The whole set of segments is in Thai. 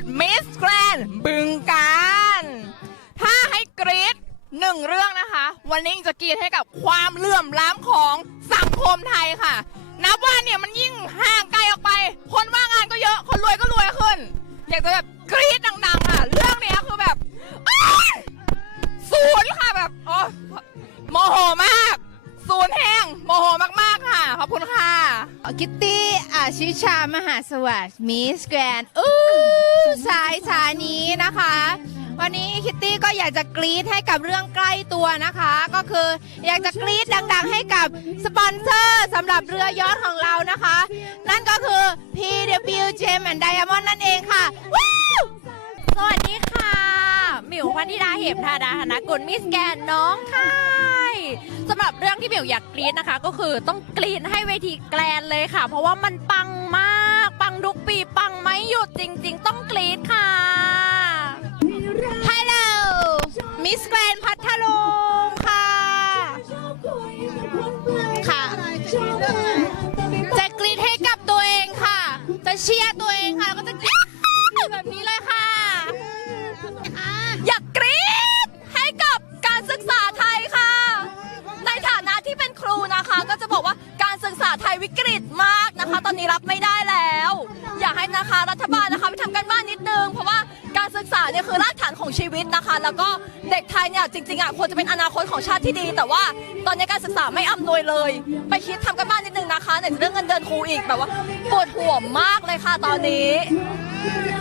ดมิสแกรนบึงการถ้าให้กรีดหนึ่งเรื่องนะคะ วันนี้จะกรีดให้กับความเหลื่อมล้ำของสังคมไทยค่ะ นับว่าเนี่ยมันยิ่งห่างไกลออกไป คนว่างงานก็เยอะคนรวยก็รวยขึ้น อยากจะแบบกรีดดังๆอะ เรื่องเนี้ยคือแบบอ้ายศูนย์ค่ะแบบโอ้โมโหมาก ศูนย์แห้งโมโหมากๆค่ะ ขอบคุณค่ะกิตตี้อาชิชามหาสวัสดิ์มิสแกรนอู้ สายสายนี้นะคะ วันนี้คิตตี้ก็อยากจะกรี๊ดให้กับเรื่องใกล้ตัวนะคะ ก็คืออยากจะกรี๊ดดัง ๆ ให้กับสปอนเซอร์สำหรับเรือยอทของเรานะคะ นั่นก็คือ PW Gem and Diamond นั่นเองค่ะวสวัสดีค่ะ หมิวพันธิดาเหมธาดาธนกุลมิสแกนน้องค่ายสำหรับเรื่องที่หมิวอยากกรี๊ดนะคะ ก็คือต้องกรี๊ดให้เวทีแกลนเลยค่ะ เพราะว่ามันปังมาก ลงค่ะ ค่ะ จะกรีดให้กับตัวเองค่ะ จะเชียร์ตัวเองค่ะ แล้วก็จะกรี๊ดแบบนี้เลยค่ะ อยากกรี๊ดให้กับการศึกษาไทยค่ะ ในฐานะที่เป็นครูนะคะ ก็จะบอกว่าการศึกษาไทยวิกฤตมากนะคะ ตอนนี้รับไม่ได้แล้ว อยากให้นะคะรัฐบาลนะคะไปทำกันบ้านนิดนึงเพราะว่า ศึกษาเนี่ยคือรากฐานของชีวิตนะคะ แล้วก็เด็กไทยเนี่ยจริงๆอะควรจะเป็นอนาคตของชาติที่ดี แต่ว่าตอนนี้การศึกษาไม่อำนวยเลย ไปคิดทำกันบ้านนิดนึงนะคะไหนเรื่องเงินเดือนครูอีกแบบว่าปวดหัวมากเลยค่ะตอนนี้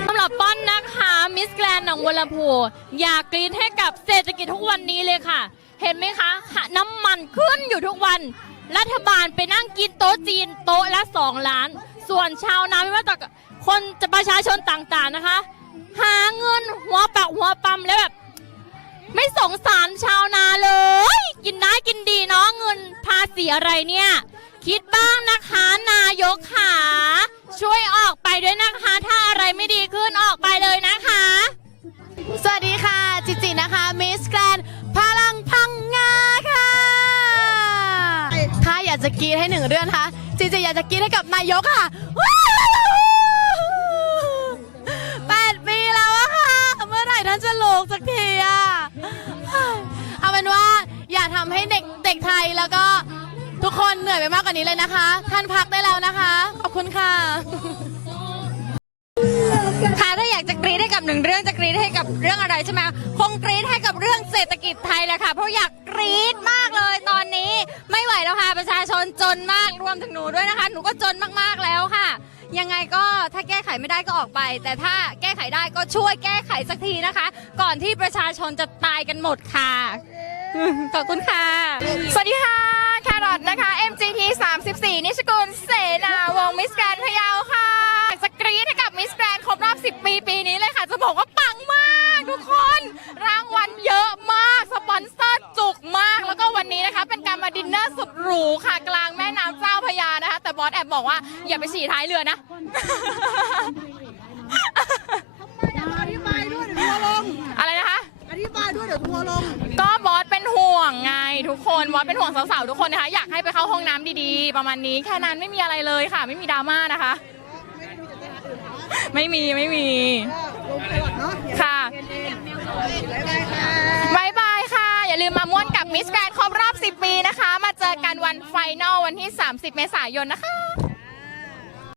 สำหรับป้อนนะคะมิสแกรนหนองบัวลำพูอยากกรีดให้กับเศรษฐกิจทุกวันนี้เลยค่ะ เห็นไหมคะ น้ำมันขึ้นอยู่ทุกวัน รัฐบาลไปนั่งกินโต๊ะจีนโต๊ะละสองล้าน ส่วนชาวนาไม่ว่าแต่คนจะประชาชนต่างๆนะคะ หาเงินหัวปากหัวปั๊มแล้วแบบ ไม่สงสารชาวนาเลย กินได้กินดีเนาะเงินภาษีอะไรเนี่ย คิดบ้างนะคะนายกขาช่วยออกไปด้วยนะคะ ถ้าอะไรไม่ดีขึ้นออกไปเลยนะคะ สวัสดีค่ะ จิจินะคะมิสแกรนพลังพังงาค่ะ ถ้าอยากจะกรีดให้หนึ่งเรื่องนะคะจิจิอยากจะกรีดให้กับนายกค่ะ ทำให้เด็กเด็กไทยแล้วก็ทุกคนเหนื่อยไปมากกว่านี้เลยนะคะ ท่านพักได้แล้วนะคะ ขอบคุณค่ะ ค่ะถ้าอยากจะกรี๊ดให้กับหนึ่งเรื่องจะกรี๊ดให้กับเรื่องอะไรใช่ไหมคงกรี๊ดให้กับเรื่องเศรษฐกิจไทยแหละค่ะเพราะอยากกรี๊ดมากเลยตอนนี้ ไม่ไหวแล้วค่ะประชาชนจนมากรวมถึงหนูด้วยนะคะ หนูก็จนมากๆแล้วค่ะ ยังไงก็ถ้าแก้ไขไม่ได้ก็ออกไป แต่ถ้าแก้ไขได้ก็ช่วยแก้ไขสักทีนะคะ ก่อนที่ประชาชนจะตายกันหมดค่ะ ขอบคุณค่ะ สวัสดีค่ะ แครอทนะคะ MGT 34 นิชกุล เสนาวงมิสแกรนพะเยาค่ะอยากจะกรี๊ดให้กับมิสแกรนครบรอบ 10 ปีปีนี้เลยค่ะ จะบอกว่าปังมากทุกคน รางวัลเยอะมาก สปอนเซอร์จุกมาก แล้วก็วันนี้นะคะ เป็นการมาดินเนอร์สุดหรูค่ะ กลางแม่น้ำเจ้าพระยานะคะ แต่บอสแอบบอกว่าอย่าไปฉี่ท้ายเรือนะ อธิบายด้วยเดี๋ยวทัวร์ลง อะไรนะคะ อธิบายด้วยเดี๋ยวทัวร์ลง ก็บอสเป็นห่วงไงทุกคนบอสเป็นห่วงสาวๆทุกคนนะคะ อยากให้ไปเข้าห้องน้ำดีๆ ประมาณนี้แค่นั้นไม่มีอะไรเลยค่ะ ไม่มีดราม่านะคะ ไม่มีไม่มี ลงไปก่อนเนาะค่ะบ๊ายบายค่ะบายบายค่ะ อย่าลืมมาม่วนกับมิสแกรนครบรอบ 10 ปีนะคะ มาเจอกันวันไฟนอลวันที่ 30 เมษายนนะคะ